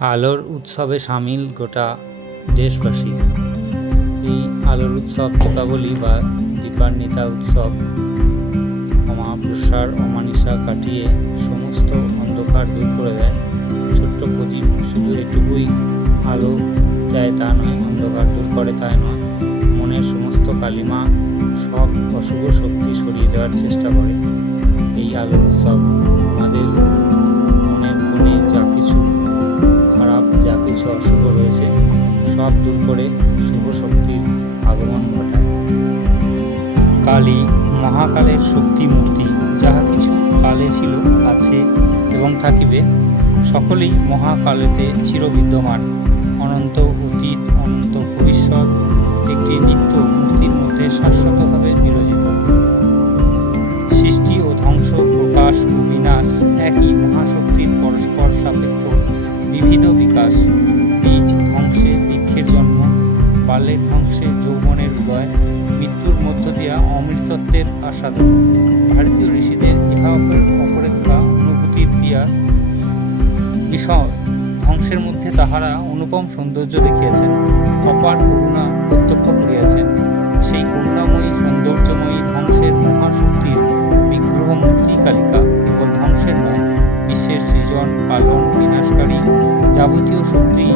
আলোর উৎসবে সামিল গোটা দেশবাসী। এই আলোর উৎসব দীপাবলি বা দীপান্বিতা উৎসব অমাবস্যার অমানিসা কাটিয়ে সমস্ত অন্ধকার দূর করে দেয়। ছোট্ট প্রদীপ শুধু এটুকুই আলো দেয় তা নয়, অন্ধকার দূর করে তাই নয়, মনের সমস্ত কালিমা সব অশুভ শক্তি সরিয়ে দেওয়ার চেষ্টা করে। এই আলোর উৎসব আমাদের মনের কোণে যা কিছু খারাপ, যা কিছু অশুভ রয়েছে সব দূর করে শুভ শক্তির আগমন ঘটায়। কালী মহাকালের শক্তি মূর্তি, যাহা কিছু কালে ছিল, আছে এবং থাকিবে, সকলেই মহাকালেতে চিরবিদ্যমান। অনন্ত অতীত, অনন্ত ভবিষ্যৎ একটি নিত্য মূর্তির মধ্যে শাশ্বতভাবে বিরাজিত। সৃষ্টি ও ধ্বংস, প্রকাশ ও বিনাশ একই মহাশক্তির পরস্পর সাপেক্ষ বিবিধ বিকাশ। বীজ ধ্বংসে বৃক্ষের জন্ম, বাল্যের ধ্বংসে যৌবনের উদয়, মৃত্যুর মধ্য দিয়া অমৃতত্বের আস্বাদন। ভারতীয় ঋষিদের ইহা অপরেক্ষা অনুভূতির দিয়া বিষয় ধ্বংসের মধ্যে তাহারা অনুপম সৌন্দর্য দেখিয়াছেন, অপার করুণা প্রত্যক্ষ করিয়াছেন। সেই করুণাময়ী সৌন্দর্যময়ী ধ্বংসের মহাশক্তির বিগ্রহ মূর্তি কালিকা কেবল ধ্বংসের নয়, বিশ্বের সৃজন, পালন, বিনাশকারী যাবতীয় শক্তি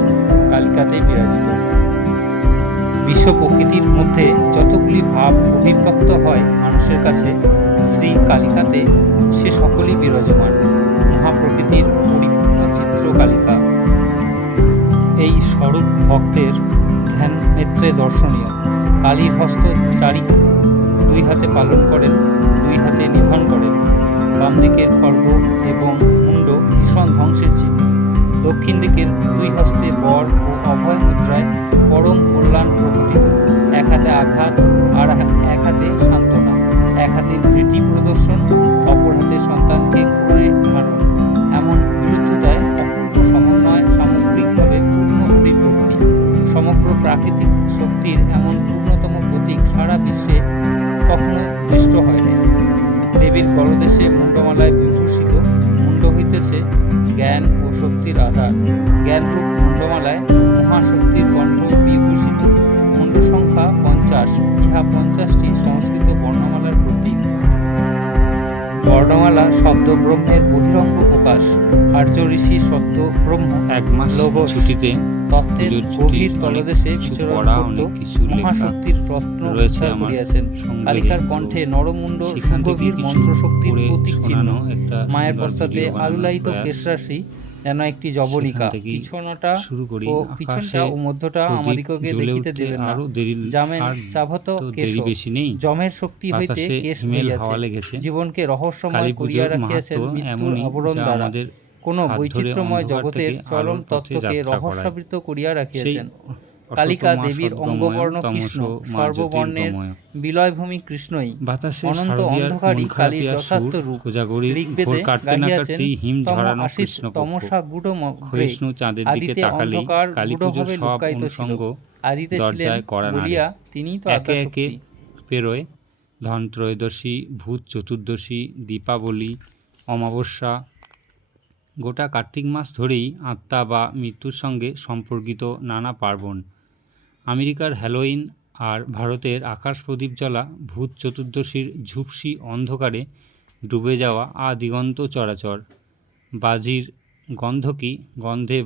কালিকাতে বিরাজিত। বিশ্ব প্রকৃতির মধ্যে যতগুলি ভাব অভিব্যক্ত হয় মানুষের কাছে, শ্রী কালিকাতে সে সকলই বিরাজমান। মহাপ্রকৃতির পরিপূর্ণ চিত্র কালিকা। এই স্বরূপ ভক্তের ধ্যান নেত্রে দর্শনীয়। কালীর হস্ত চারিখানে, দুই হাতে পালন করেন, দুই হাতে নিধন করেন। বাম দিকের খড়গ এবং মুন্ড ভীষণ ধ্বংসের চিহ্ন। দক্ষিণ দিকের দুই হস্তে বর ও অভয় মুদ্রায় পরম কল্যাণ প্রকটিত। এক হাতে আঘাত, আর এক হাতে সান্ত্বনা, এক হাতে ভীতি প্রদর্শন, অপর হাতে সন্তানকে কোলে ধারণ। এমন বিরুদ্ধতায় অপূর্ব সমন্বয়, সামগ্রিকভাবে পূর্ণ অভিব্যক্তি। সমগ্র প্রাকৃতিক শক্তির এমন পূর্ণতম প্রতীক সারা বিশ্বে কখনো দৃষ্ট হয়নি। দেবীর গলদেশে মুন্ডমালায় বিভূষিত। মুন্ড হইতেছে জ্ঞান ও শক্তির আধার। জ্ঞানরূপ মুন্ডমালায় মহাশক্তির কণ্ঠ বিভূষিত। মুন্ড সংখ্যা 50, ইহা 50টি সংস্কৃত বর্ণমালার প্রতীক। বর্ণমালা শব্দ ব্রহ্মের বহিরঙ্গ প্রকাশ। আর্য ঋষি শব্দ ব্রহ্ম এক মাস লোগোস ছুটিতে তত্ত্বের গভীর তলদেশে বিচরণ করত। মহাশক্তির রত্ন উদ্ধার করিয়াছেন। কালিকার কণ্ঠে নরমুণ্ড সুগভীর মন্ত্রশক্তির প্রতীক চিহ্ন। মায়ের পশ্চাতে আলুলায়িত কেশরাশি যেন একটি যবনিকা। পিছনটা ও মধ্যটা আমাদিগকে দেখিতে দেবেন না। জামেন চাভত কেশ, যমের শক্তি হইতে কেশ হইয়াছে। জীবনকে রহস্যময় করিয়া রাখিয়াছেন মৃত্যুর আবরণ দ্বারা। কোন বৈচিত্র্যময় জগতের চরম তত্ত্বকে রহস্যাবৃত করিয়া রাখিয়াছেন। কালিকা দেবীর অঙ্গবর্ণ কৃষ্ণ, সর্ববর্ণের বিলয়ভূমি কৃষ্ণই। অনন্ত অন্ধকারী কালীর যথার্থ রূপ। ঋগ্বেদে গাহিয়াছেন তম আশিস তমসা গূঢ়মগ্রে, আদিতে অন্ধকার গূঢ়ভাবে লুকায়িত ছিল, আদিতে ছিলেন বলিয়া তিনি তো আত্মাশক্তি। পেরোয় ধনত্রয়োদশী, ভূত চতুর্দশী, দীপাবলি, অমাবস্যা, গোটা কার্তিক মাস ধরেই আত্মা বা মৃত্যুর সঙ্গে সম্পর্কিত নানা পার্বণ। আমেরিকার হ্যালোইন আর ভারতের আকাশ প্রদীপ জ্বলা ভূত চতুর্দশীর ঝুপসি অন্ধকারে ডুবে যাওয়া দিগন্ত চরাচর। বাজির গন্ধকি গন্ধে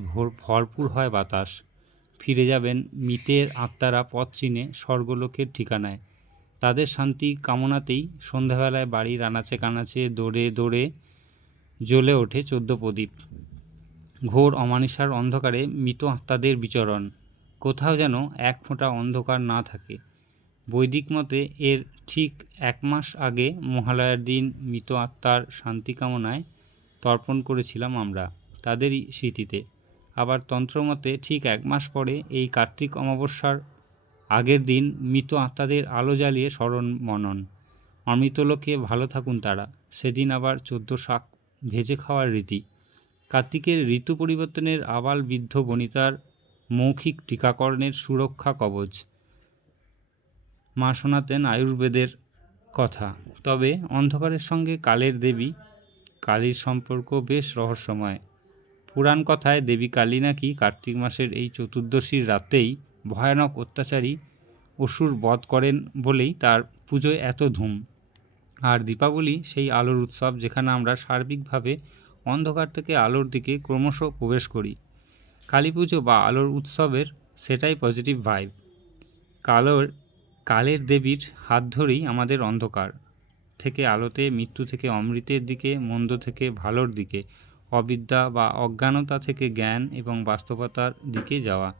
ভরপুর হয় বাতাস। ফিরে যাবেন মৃতের আত্মারা পথ চিনে স্বর্গলোকের ঠিকানায়। তাদের শান্তি কামনাতেই সন্ধ্যাবেলায় বাড়ির আনাচে কানাচে দৌড়ে দৌড়ে জ্বলে ওঠে 14 প্রদীপ। ঘোর অমানিসার অন্ধকারে মৃত আত্মাদের বিচরণ। কোথাও যেন এক ফোঁটা অন্ধকার না থাকে। বৈদিক মতে এর ঠিক 1 মাস আগে মহালয়ার দিন মৃত আত্মার শান্তি কামনায় তর্পণ করেছিলাম আমরা, তাদেরই স্মৃতিতে। আবার তন্ত্রমতে ঠিক 1 মাস পরে এই কার্তিক অমাবস্যার আগের দিন মৃত আত্মাদের আলো জ্বালিয়ে স্মরণ মনন। অমৃতলোকে ভালো থাকুন তারা। সেদিন আবার 14 শাক ভেজে খাওয়ার রীতি। কার্তিকের ঋতু পরিবর্তনের আবাল বৃদ্ধ বনিতার মৌখিক টিকাকরণের সুরক্ষা কবচ। মা শোনাতেন আয়ুর্বেদের কথা। তবে অন্ধকারের সঙ্গে কালের দেবী কালীর সম্পর্ক বেশ রহস্যময়। পুরাণ কথায় দেবী কালী নাকি কার্তিক মাসের এই চতুর্দশীর রাতেই ভয়ানক অত্যাচারী অসুর বধ করেন বলেই তার পুজোয় এত ধুম। আর দীপাবলি সেই আলোর উৎসব, যেখানে আমরা সার্বিকভাবে অন্ধকার থেকে আলোর দিকে ক্রমশ প্রবেশ করি। কালী পুজো বা আলোর উৎসবের সেটাই পজিটিভ ভাইব। কালের দেবীর হাত ধরেই আমাদের অন্ধকার থেকে আলোতে, মৃত্যু থেকে অমৃতের দিকে, মন্দ থেকে ভালোর দিকে, অবিদ্যা বা অজ্ঞানতা থেকে জ্ঞান এবং বাস্তবতার দিকে যাওয়া।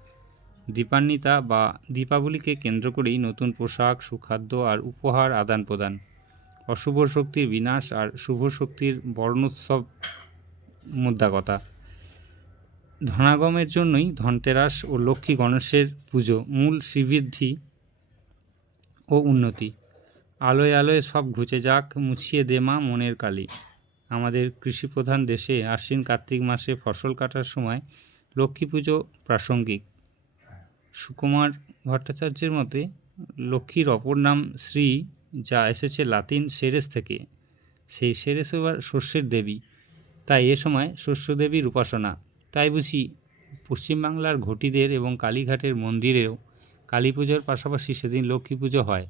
দীপান্বিতা বা দীপাবলিকে কেন্দ্র করেই নতুন পোশাক, সুখাদ্য আর উপহার আদান প্রদান, অশুভ শক্তির বিনাশ আর শুভ শক্তির বর্ণোৎসব মোদ্দাকথা। ধনাগমের জন্যই ধনতেরাস ও লক্ষ্মী গণেশের পুজো, মূল শ্রীবৃদ্ধি ও উন্নতি। আলোয় আলোয় সব ঘুচে যাক, মুছিয়ে দে মা মনের কালি। আমাদের কৃষিপ্রধান দেশে আশ্বিন কার্তিক মাসে ফসল কাটার সময় লক্ষ্মী পুজো প্রাসঙ্গিক। সুকুমার ভট্টাচার্যের মতে লক্ষ্মীর অপর নাম শ্রী, যা এসেছে লাতিন সেরেস থেকে। সেই সেরেস এবার শস্যের দেবী, তাই এ সময় শস্যদেবীর উপাসনা। তাই বুঝি পশ্চিমবাংলার ঘটিদের এবং কালীঘাটের মন্দিরেও কালী পুজোর পাশাপাশি সেদিন লক্ষ্মী পুজো হয়।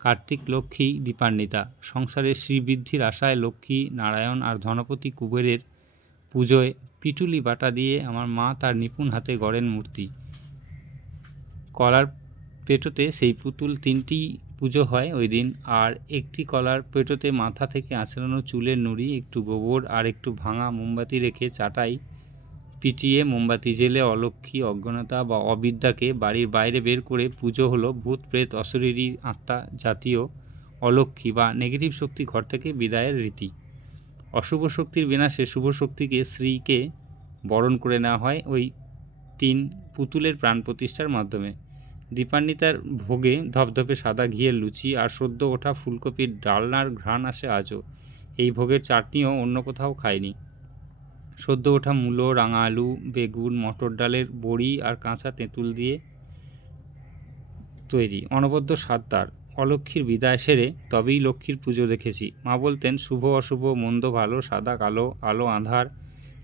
কার্তিক লক্ষ্মী দীপান্বিতা, সংসারের শ্রীবৃদ্ধির আশায় লক্ষ্মী, নারায়ণ আর ধনপতি কুবেরের পুজোয় পিটুলি বাটা দিয়ে আমার মা তার নিপুণ হাতে গড়েন মূর্তি। কলার পেটোতে সেই পুতুল তিনটি পুজো হয় ওই দিন। আর একটি কলার পেটোতে মাথা থেকে আঁচড়ানো চুলের নুড়ি, একটু গোবর আর একটু ভাঙা মোমবাতি রেখে চাটাই পিটিয়ে মোমবাতি জেলে অলক্ষ্মী, অজ্ঞানতা বা অবিদ্যাকে বাড়ির বাইরে বের করে পুজো হলো ভূত প্রেত অশরীরী আত্মা জাতীয় অলক্ষ্মী বা নেগেটিভ শক্তি ঘর থেকে বিদায়ের রীতি। অশুভ শক্তির বিনাশে শুভ শক্তিকে শ্রীকে বরণ করে নেওয়া হয় ওই 3 পুতুলের প্রাণ প্রতিষ্ঠার মাধ্যমে। দীপান্বিতার ভোগে ধপধপে সাদা ঘিয়ের লুচি আর সদ্য ওঠা ফুলকপির ডালনার ঘ্রাণ আসে আজও। এই ভোগের চাটনিও অন্য কোথাও খায়নি। সদ্য ওঠা মূলো, রাঙা আলু, বেগুন, মটর ডালের বড়ি আর কাঁচা তেঁতুল দিয়ে তৈরি, অনবদ্য স্বাদ তার। অলক্ষ্মীর বিদায় সেরে তবেই লক্ষ্মীর পুজো দেখেছি। মা বলতেন শুভ অশুভ, মন্দ ভালো, সাদা কালো, আলো আঁধার,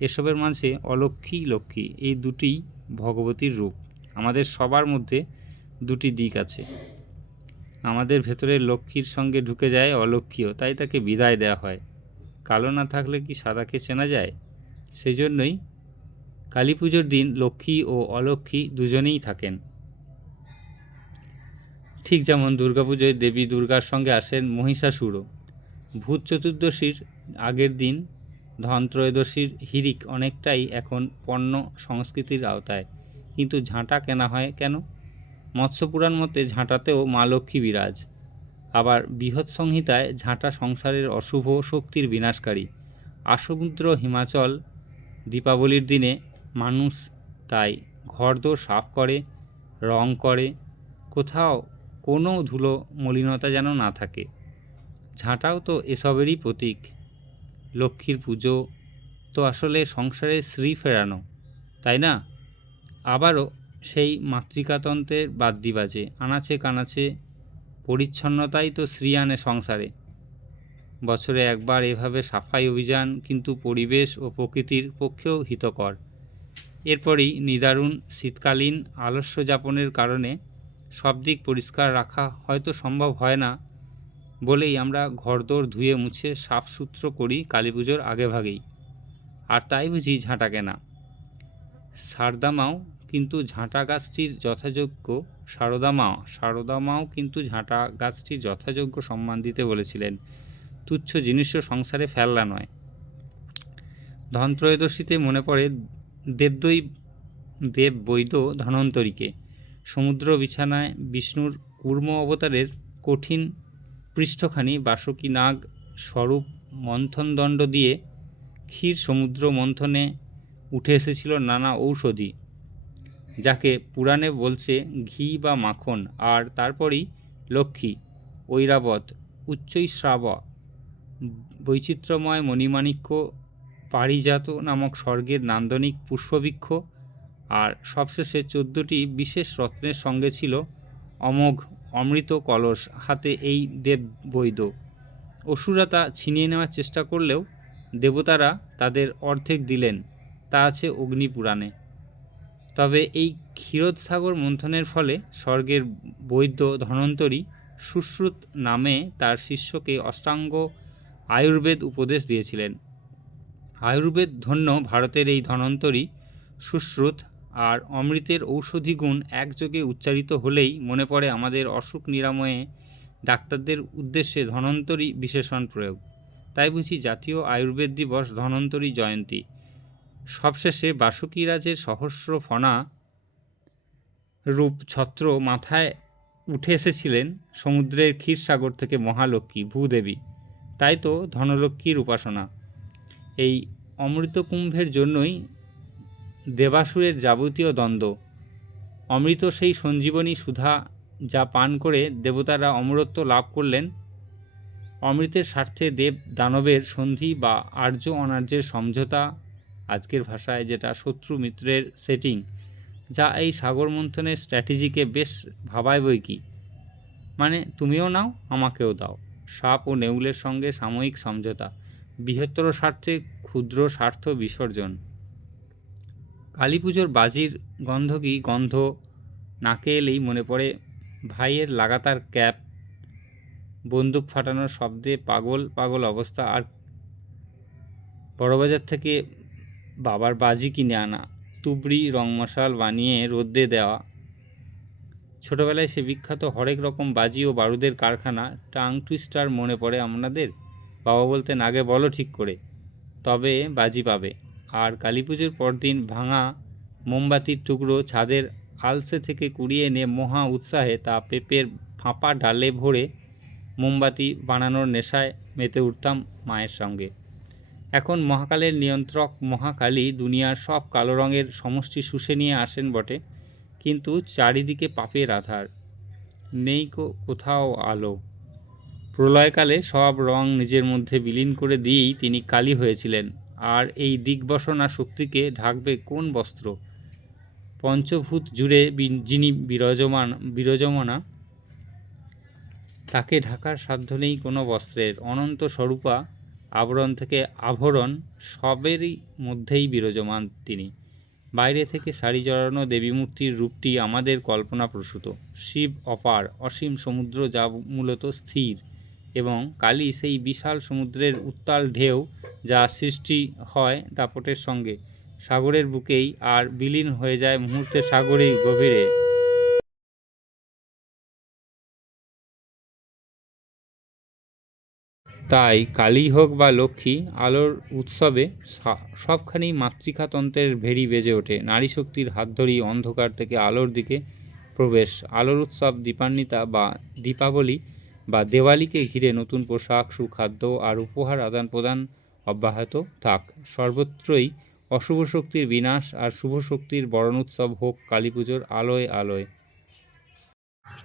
এসবের মাঝে অলক্ষ্মী লক্ষ্মী এই দুটিই ভগবতীর রূপ। আমাদের সবার মধ্যে দুটি দিক আছে। আমাদের ভেতরের লক্ষ্মীর সঙ্গে ঢুকে যায় অলক্ষ্মীও, তাই তাকে বিদায় দেওয়া হয়। কালো না থাকলে কি সাদাকে চেনা যায়? সেই জন্যই কালী পুজোর দিন লক্ষ্মী ও অলক্ষ্মী দুজনেই থাকেন। ঠিক যেমন দুর্গাপুজোয় দেবী দুর্গার সঙ্গে আসেন মহিষাসুরও। ভূত চতুর্দশীর আগের দিন ধনত্রয়োদশীর হিড়িক অনেকটাই এখন পণ্য সংস্কৃতির আওতায়। কিন্তু ঝাঁটা কেনা হয় কেন? মৎস্যপুরাণ মতে ঝাঁটাতেও মা লক্ষ্মী বিরাজ। আবার বৃহৎ সংহিতায় ঝাঁটা সংসারের অশুভ শক্তির বিনাশকারী। আসমুদ্র হিমাচল দীপাবলির দিনে মানুষ তাই ঘরদোর সাফ করে, রং করে, কোথাও কোনো ধুলো মলিনতা যেন না থাকে। ঝাঁটাও তো এসবেরই প্রতীক। লক্ষ্মীর পুজো তো আসলে সংসারে শ্রী ফেরানো, তাই না? আবারও সেই মাতৃকাতন্ত্রের বাদ্যি বাজে, আনাচে কানাচে পরিচ্ছন্নতাই তো শ্রী আনে সংসারে। বছরে একবার এভাবে সাফাই অভিযান কিন্তু পরিবেশ ও প্রকৃতির পক্ষেও হিতকর। এরপরই নিদারুণ শীতকালীন আলস্য যাপনের কারণে সব দিক পরিষ্কার রাখা হয়তো সম্ভব হয় না বলেই আমরা ঘরদোর ধুয়ে মুছে সাফসুত্র করি কালী পুজোর আগেভাগেই। আর তাই বুঝি ঝাঁটা কেনা। শারদামাও কিন্তু ঝাঁটা গাছটির যথাযোগ্য শারদামাও কিন্তু ঝাঁটা গাছটির যথাযোগ্য সম্মান দিতে বলেছিলেন। তুচ্ছ জিনিসও সংসারে ফেললা নয়। ধনত্রয়োদশীতে মনে পড়ে দেববৈদ্য ধন্বন্তরীকে। সমুদ্র বিছানায় বিষ্ণুর কূর্ম অবতারের কঠিন পৃষ্ঠখানি বাসুকী নাগ স্বরূপ মন্থনদণ্ড দিয়ে ক্ষীর সমুদ্র মন্থনে উঠে এসেছিল নানা ঔষধি, যাকে পুরাণে বলছে ঘি বা মাখন। আর তারপরই লক্ষ্মী, ঐরাবত, উচ্চৈঃশ্রাব, বৈচিত্র্যময় মণিমাণিক্য, পারিজাত নামক স্বর্গের নান্দনিক পুষ্পবৃক্ষ, আর সবশেষে 14টি বিশেষ রত্নের সঙ্গে ছিল অমোঘ অমৃত কলস। হাতে এই দেববৈদ্য। অসুররা তা ছিনিয়ে নেওয়ার চেষ্টা করলেও দেবতারা তাদের অর্ধেক দিলেন। তা আছে অগ্নিপুরাণে। তবে এই ক্ষীরোদসাগর মন্থনের ফলে স্বর্গের বৈদ্য ধন্বন্তরী সুশ্রুত নামে তার শিষ্যকে অষ্টাঙ্গ আয়ুর্বেদ উপদেশ দিয়েছিলেন। আয়ুর্বেদ ধন্য ভারতের এই ধন্বন্তরী সুশ্রুত আর অমৃতের ঔষধি গুণ একযোগে উচ্চারিত হলেই মনে পড়ে আমাদের অসুখ নিরাময়ে ডাক্তারদের উদ্দেশ্যে ধন্বন্তরী বিশেষণ প্রয়োগ। তাই বুঝি জাতীয় আয়ুর্বেদ দিবস ধন্বন্তরী জয়ন্তী। সবশেষে বাসুকীরাজের সহস্র ফণা রূপ ছত্র মাথায় উঠে এসেছিলেন সমুদ্রের ক্ষীরসাগর থেকে মহালক্ষ্মী ভূদেবী। তাই তো ধনলক্ষ্মীর উপাসনা। এই অমৃতকুম্ভের জন্যই দেবাসুরের যাবতীয় দ্বন্দ্ব। অমৃত সেই সঞ্জীবনী সুধা যা পান করে দেবতারা অমরত্ব লাভ করলেন। অমৃতের স্বার্থে দেব দানবের সন্ধি বা আর্য অনার্যের সমঝোতা, আজকের ভাষায় যেটা শত্রু মিত্রের সেটিং, যা এই সাগর মন্থনের স্ট্র্যাটেজিকে বেশ ভাবায় বই কি। মানে তুমিও নাও আমাকেও দাও, সাপ ও নেউলের সঙ্গে সাময়িক সমঝোতা, বৃহত্তর স্বার্থে ক্ষুদ্র স্বার্থ বিসর্জন। কালী পুজোর বাজির গন্ধ নাকে এলেই মনে পড়ে ভাইয়ের লাগাতার ক্যাপ, বন্দুক ফাটানোর শব্দে পাগল পাগল অবস্থা, আর বড়বাজার থেকে বাবার বাজি কিনে আনা, তুবড়ি রং মশাল বানিয়ে রোদ্দে দেওয়া। ছোটোবেলায় সে বিখ্যাত হরেক রকম বাজি ও বারুদের কারখানা, টাং টুইস্টার মনে পড়ে আপনাদের? বাবা বলতেন, আগে বলো ঠিক করে, তবে বাজি পাবে। আর কালী পুজোর পরদিন ভাঙা মোমবাতির টুকরো ছাদের আলসে থেকে কুড়িয়ে এনে মহা উৎসাহে তা পেঁপের ফাঁপা ডালে ভরে মোমবাতি বানানোর নেশায় মেতে উঠতাম মায়ের সঙ্গে। এখন মহাকালের নিয়ন্ত্রক মহাকালী দুনিয়ার সব কালো রঙের সমষ্টি শুষে নিয়ে আসেন বটে, কিন্তু চারিদিকে পাপের আধার, নেই কোথাও আলো। প্রলয়কালে সব রং নিজের মধ্যে বিলীন করে দিয়েই তিনি কালী হয়েছিলেন। আর এই দিগ্বসনা শক্তিকে ঢাকবে কোন বস্ত্র? পঞ্চভূত জুড়ে যিনি বিরাজমানা, তাকে ঢাকার সাধ্য নেই কোনো বস্ত্রের। অনন্ত স্বরূপা আবরণ থেকে আভরণ সবেরই মধ্যেই বিরাজমান তিনি। বাইরে থেকে শাড়ি জড়ানো দেবীমূর্তির রূপটি আমাদের কল্পনাপ্রসূত। শিব অপার অসীম সমুদ্র, যা মূলত স্থির, এবং কালী সেই বিশাল সমুদ্রের উত্তাল ঢেউ, যা সৃষ্টি হয় দাপটের সঙ্গে সাগরের বুকেই আর বিলীন হয়ে যায় মুহূর্তে সাগরেই গভীরে। তাই কালী হোক বা লক্ষ্মী, আলোর উৎসবে সবখানেই মাতৃকাতন্ত্রের ভেড়ি বেজে ওঠে। নারী শক্তির হাত ধরেই অন্ধকার থেকে আলোর দিকে প্রবেশ। আলোর উৎসব দীপান্বিতা বা দীপাবলি বা দেওয়ালিকে ঘিরে নতুন পোশাক, সুখাদ্য আর উপহার আদান প্রদান অব্যাহত থাক। সর্বত্রই অশুভ শক্তির বিনাশ আর শুভ শক্তির বরণ উৎসব হোক কালী পুজোর আলোয় আলোয়।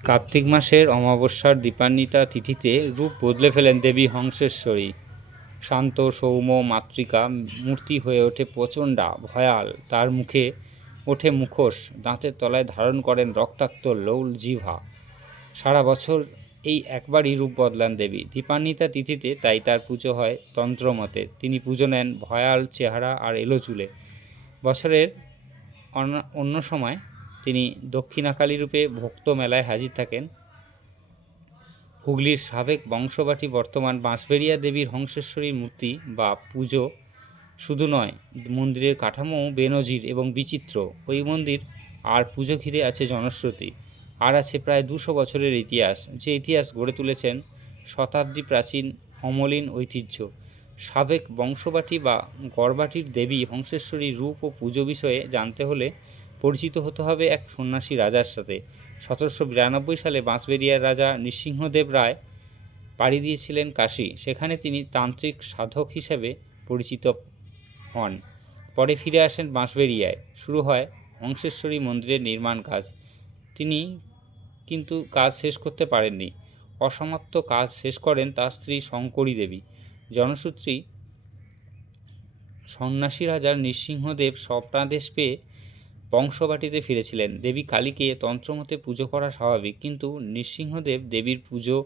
কার্তিক মাসের অমাবস্যার দীপান্বিতা তিথিতে রূপ বদলে ফেলেন দেবী হংসেশ্বরী। শান্ত সৌম্য মাতৃকা মূর্তি হয়ে ওঠে প্রচণ্ডা, ভয়াল। তার মুখে ওঠে মুখোশ, দাঁতের তলায় ধারণ করেন রক্তাক্ত লৌল জিহ্বা। সারা বছর এই একবারই রূপ বদলান দেবী দীপান্বিতা তিথিতে, তাই তার পুজো হয় তন্ত্রমতে। তিনি পুজো নেন ভয়াল চেহারা আর এলো চুলে। বছরের অন্য সময় তিনি দক্ষিণাকালী রূপে ভক্ত মেলায় হাজির থাকেন। হুগলির সাবেক বংশবাটি বর্তমান বাঁশবেড়িয়া দেবীর হংসেশ্বরীর মূর্তি বা পুজো শুধু নয়, মন্দিরের কাঠামোও বেনজির এবং বিচিত্র। ওই মন্দির আর পুজো ঘিরে আছে জনশ্রুতি, আর আছে প্রায় 200 বছরের ইতিহাস, যে ইতিহাস গড়ে তুলেছেন শতাব্দী প্রাচীন অমলিন ঐতিহ্য। সাবেক বংশবাটি বা গড়বাটির দেবী হংসেশ্বরীর রূপ ও পুজো বিষয়ে জানতে হলে পরিচিত হতে হবে এক সন্ন্যাসী রাজার সাথে। 1792 সালে বাঁশবেড়িয়ার রাজা নৃসিংহদেব রায় পাড়ি দিয়েছিলেন কাশী। সেখানে তিনি তান্ত্রিক সাধক হিসেবে পরিচিত হন। পরে ফিরে আসেন বাঁশবেড়িয়ায়। শুরু হয় হংসেশ্বরী মন্দিরের নির্মাণ কাজ। তিনি কিন্তু কাজ শেষ করতে পারেননি। অসমাপ্ত কাজ শেষ করেন তার স্ত্রী শঙ্করী দেবী। জনসূত্রে সন্ন্যাসী রাজার নৃসিংহদেব স্বপ্নাদেশ পেয়ে বংশবাটিতে ফিরেছিলেন। দেবী কালীকে তন্ত্রমতে পুজো করা স্বাভাবিক, কিন্তু নৃসিংহদেব দেবীর পুজো,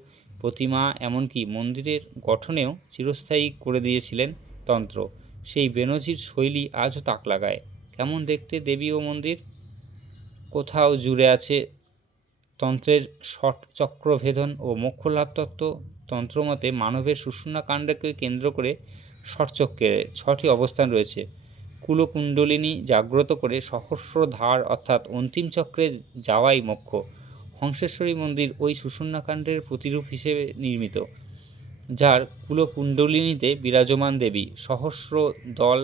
প্রতিমা, এমনকি মন্দিরের গঠনেও চিরস্থায়ী করে দিয়েছিলেন তন্ত্র। সেই বেনজির শৈলী আজও তাক লাগায়। কেমন দেখতে দেবী ও মন্দির? কোথাও জুড়ে আছে তন্ত্রের ষট চক্রভেদন ও মোক্ষলাভ তত্ত্ব। তন্ত্রমতে মানবের সুষুম্না কাণ্ডকে কেন্দ্র করে ষটচক্রের 6টি অবস্থান রয়েছে। কুলকুণ্ডলিনী জাগ্রত করে সহস্র ধার অর্থাৎ অন্তিম চক্রে যাওয়াই মোক্ষ। হংসেশ্বরী মন্দির ওই সুষুম্না কাণ্ডের প্রতিরূপ হিসেবে নির্মিত, যার কুলকুণ্ডলিনীতে বিরাজমান দেবী। সহস্র দল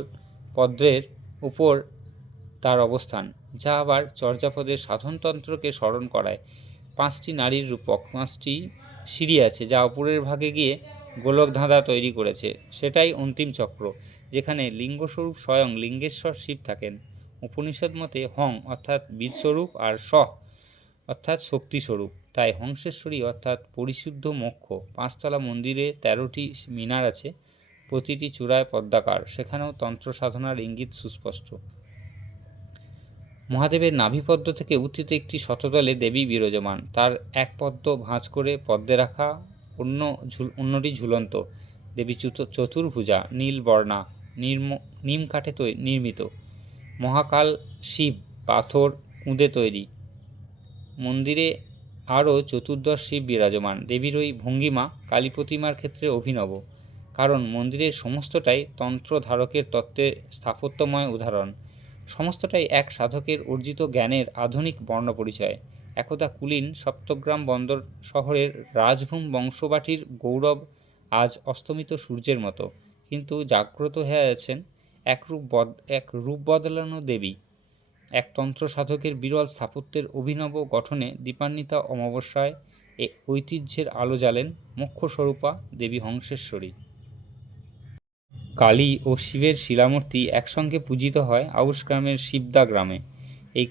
পদ্মের উপর তার অবস্থান, যা আবার চর্যাপদের সাধনতন্ত্রকে স্মরণ করায়। 5টি নারীর রূপক 5টি সিঁড়ি আছে, যা উপরের ভাগে গিয়ে গোলক ধাঁধা তৈরি করেছে। সেটাই অন্তিম চক্র, যেখানে লিঙ্গস্বরূপ স্বয়ং লিঙ্গেশ্বর শিব থাকেন। উপনিষদ মতে হং অর্থাৎ বীজস্বরূপ আর সহ অর্থাৎ শক্তিস্বরূপ, তাই হংসেশ্বরী অর্থাৎ পরিশুদ্ধ মোক্ষ। 5তলা মন্দিরে 13টি মিনার আছে, প্রতিটি চূড়ায় পদ্মাকার। সেখানেও তন্ত্র সাধনার ইঙ্গিত সুস্পষ্ট। মহাদেবের নাভিপদ্ম থেকে উত্থিত একটি শতদলে দেবী বিরাজমান। তার এক পদ্ম ভাঁজ করে পদ্মে রাখা, অন্যটি ঝুলন্ত। দেবী চতুর্ভুজা, নীল বর্ণা, নিম কাঠে নির্মিত। মহাকাল শিব পাথর কুঁদে তৈরি। মন্দিরে আরও 14 শিব বিরাজমান। দেবীর ওই ভঙ্গিমা কালী প্রতিমার ক্ষেত্রে অভিনব, কারণ মন্দিরের সমস্তটাই তন্ত্র ধারকের তত্ত্বের স্থাপত্যময় উদাহরণ। সমস্তটাই এক সাধকের অর্জিত জ্ঞানের আধুনিক বর্ণপরিচয়। একদা কুলীন সপ্তগ্রাম বন্দর শহরের রাজভূম বংশবাটির গৌরব আজ অস্তমিত সূর্যের মতো, কিন্তু জাগ্রত হয়ে আছেন এক রূপ বদলানো দেবী, এক তন্ত্র সাধকের বিরল স্থাপত্যের অভিনব গঠনে দীপান্বিতা অমাবস্যায় এ ঐতিহ্যের আলো জ্বালেন মোক্ষস্বরূপা দেবী হংসেশ্বরী। কালী ও শিবের শিলামূর্তি একসঙ্গে পূজিত হয় আউশ গ্রামের শিবদা গ্রামে। এই